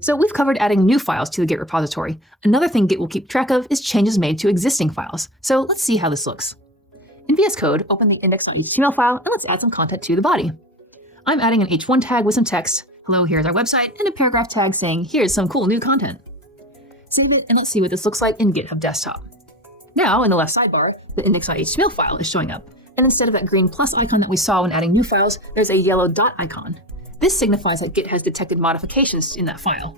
So we've covered adding new files to the Git repository. Another thing Git will keep track of is changes made to existing files. So let's see how this looks. In VS Code, open the index.html file and let's add some content to the body. I'm adding an h1 tag with some text, hello, here's our website, and a paragraph tag saying, here's some cool new content. Save it and let's see what this looks like in GitHub Desktop. Now, in the left sidebar, the index.html file is showing up. And instead of that green plus icon that we saw when adding new files, there's a yellow dot icon. This signifies that Git has detected modifications in that file.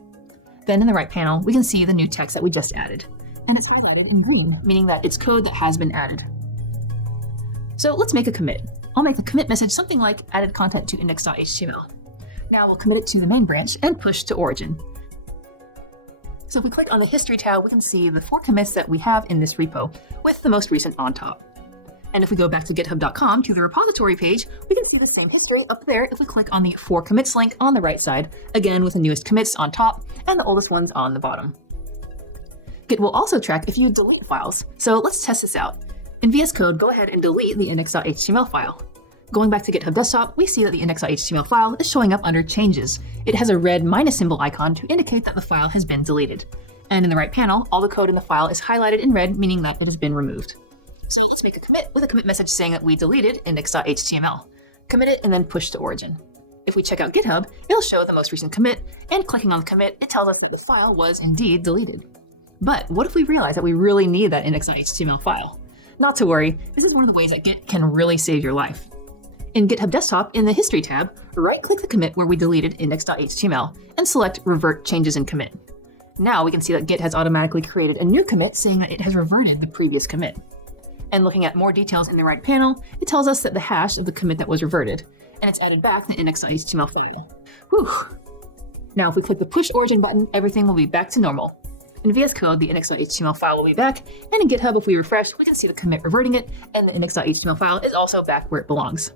Then in the right panel, we can see the new text that we just added. And it's highlighted in green, meaning that it's code that has been added. So let's make a commit. I'll make the commit message something like added content to index.html. Now we'll commit it to the main branch and push to origin. So if we click on the history tab, we can see the 4 commits that we have in this repo, with the most recent on top. And if we go back to github.com to the repository page, we can see the same history up there if we click on the 4 commits link on the right side, again with the newest commits on top and the oldest ones on the bottom. Git will also track if you delete files, so let's test this out. In VS Code, go ahead and delete the index.html file. Going back to GitHub Desktop, we see that the index.html file is showing up under Changes. It has a red minus symbol icon to indicate that the file has been deleted. And in the right panel, all the code in the file is highlighted in red, meaning that it has been removed. So let's make a commit with a commit message saying that we deleted index.html. Commit it and then push to origin. If we check out GitHub, it'll show the most recent commit, and clicking on the commit, it tells us that the file was indeed deleted. But what if we realize that we really need that index.html file? Not to worry, this is one of the ways that Git can really save your life. In GitHub Desktop, in the History tab, right-click the commit where we deleted index.html and select Revert Changes in Commit. Now we can see that Git has automatically created a new commit saying that it has reverted the previous commit. And looking at more details in the right panel, it tells us that the hash of the commit that was reverted, and it's added back the index.html file. Whew! Now if we click the push origin button, everything will be back to normal. In VS Code, the index.html file will be back, and in GitHub, if we refresh, we can see the commit reverting it, and the index.html file is also back where it belongs.